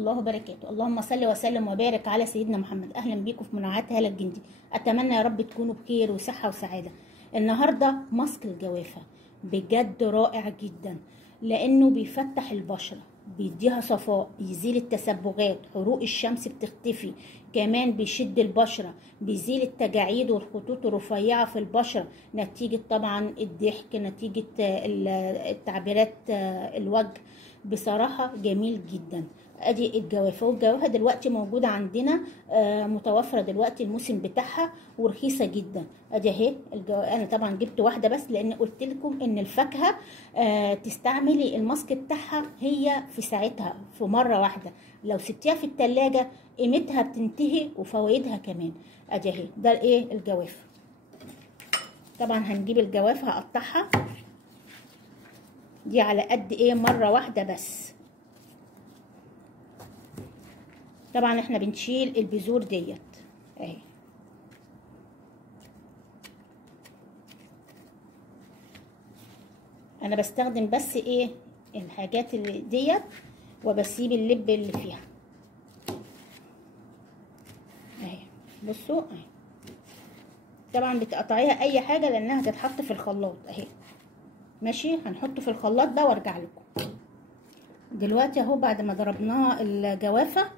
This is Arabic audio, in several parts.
الله وبركاته. اللهم صل وسلم وبارك على سيدنا محمد. اهلا بيكم في منوعات هالة الجندي. اتمنى يا رب تكونوا بخير وصحه وسعاده. النهارده ماسك الجوافه بجد رائع جدا، لانه بيفتح البشره، بيديها صفاء، بيزيل التسبغات، حروق الشمس بتختفي، كمان بيشد البشره، بيزيل التجاعيد والخطوط الرفيعه في البشره نتيجه طبعا الضحك، نتيجه التعبيرات الوجه. بصراحه جميل جدا. ادي الجوافه، والجوافه دلوقتي موجوده عندنا متوفره دلوقتي الموسم بتاعها ورخيصه جدا. ادي اهي انا طبعا جبت واحده بس، لان قلت لكم ان الفاكهه تستعملي الماسك بتاعها هي في ساعتها في مره واحده، لو سبتيها في التلاجة قيمتها بتنتهي وفوائدها كمان. ادي اهي ده ايه الجوافه. طبعا هنجيب الجوافه هقطعها دي على قد ايه مره واحده بس. طبعا احنا بنشيل البذور ديت اهي. انا بستخدم بس ايه الحاجات اللي ديت، وبسيب اللب اللي فيها اهي. بصوا اهي، طبعا بتقطعيها اي حاجه لانها هتتحط في الخلاط اهي. ماشي، هنحطه في الخلاط ده وارجع لكم دلوقتي اهو. بعد ما ضربناها الجوافه،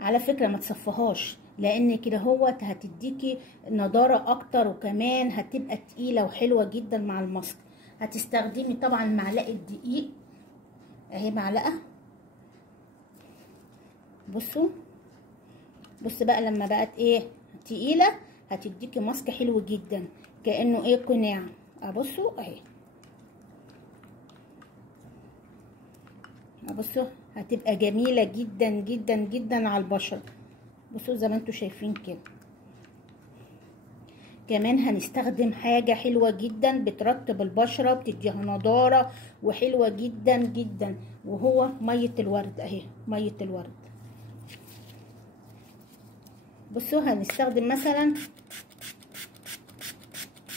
على فكره ما تصفهاش، لان كده هوت هتديكي نضاره اكتر، وكمان هتبقى تقيله وحلوه جدا مع الماسك. هتستخدمي طبعا معلقه دقيق اهي، معلقه. بصوا بقى لما بقت ايه تقيله هتديكي ماسك حلو جدا كانه ايه قناع. بصوا اهي، بصوا هتبقى جميله جدا جدا جدا على البشره. بصوا زي ما انتوا شايفين كده. كمان هنستخدم حاجه حلوه جدا بترطب البشره، بتديها نضاره وحلوه جدا جدا، وهو ميه الورد اهي. ميه الورد بصوا هنستخدم مثلا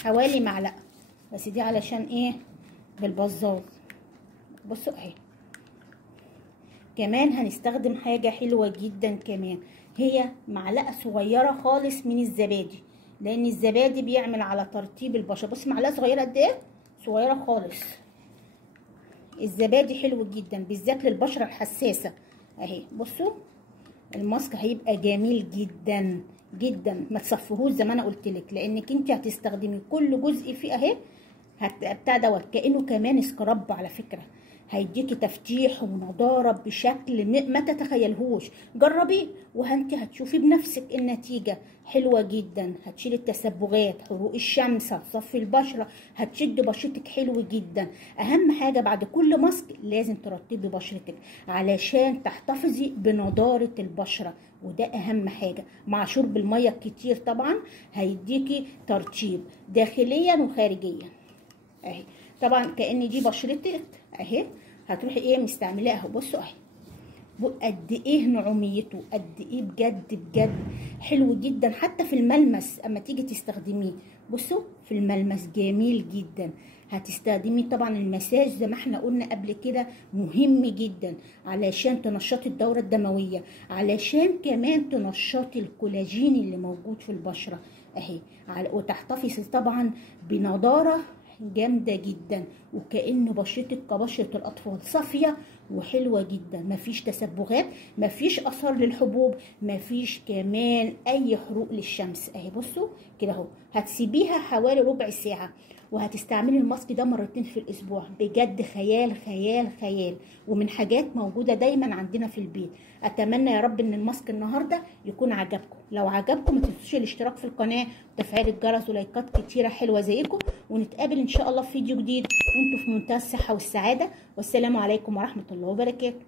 حوالي معلقه بس، دي علشان ايه بالبزاز. بصوا اهي. كمان هنستخدم حاجه حلوه جدا كمان، هي معلقه صغيره خالص من الزبادي، لان الزبادي بيعمل على ترطيب البشره. بص معلقه صغيره قد ايه، صغيره خالص. الزبادي حلو جدا بالذات للبشره الحساسه اهي. بصوا الماسك هيبقى جميل جدا جدا. ما تصفهوش زي ما انا قلت لك، لانك انت هتستخدمي كل جزء فيه اهي بتاع دوت كانه كمان سكراب. على فكره هيديكي تفتيح ونضاره بشكل ما تتخيلهوش. جربيه وانت هتشوفي بنفسك النتيجه حلوه جدا. هتشيل التسبغات، حروق الشمس، هتصفي البشره، هتشد بشرتك حلو جدا. اهم حاجه بعد كل ماسك لازم ترطبي بشرتك علشان تحتفظي بنضاره البشره، وده اهم حاجه. مع شرب الميه الكتير طبعا هيديكي ترطيب داخليا وخارجيا اهي. طبعا كأن دي بشرتك اهي، هتروحي ايه مستعملاها. بصوا اهي قد ايه نعوميته، قد ايه بجد بجد حلو جدا. حتى في الملمس اما تيجي تستخدميه، بصوا في الملمس جميل جدا. هتستخدمي طبعا المساج زي ما احنا قلنا قبل كده مهم جدا، علشان تنشطي الدورة الدموية، علشان كمان تنشطي الكولاجين اللي موجود في البشرة اهي، وتحتفظي طبعا بنضارة جامده جدا، وكأنه بشرتك كبشره الاطفال صافيه وحلوه جدا. مفيش تسبغات، مفيش اثار للحبوب، مفيش كمان اي حروق للشمس اهي. بصوا كده اهو. هتسيبيها حوالي ربع ساعه، وهتستعملي الماسك ده مرتين في الاسبوع. بجد خيال خيال خيال، ومن حاجات موجوده دايما عندنا في البيت. اتمنى يا رب ان الماسك النهارده يكون عجبكم. لو عجبكم ما تنسوش الاشتراك في القناه وتفعيل الجرس ولايكات كتيره حلوه زيكم، ونتقابل ان شاء الله في فيديو جديد وانتم في منتهى الصحه والسعاده. والسلام عليكم ورحمه الله وبركاته.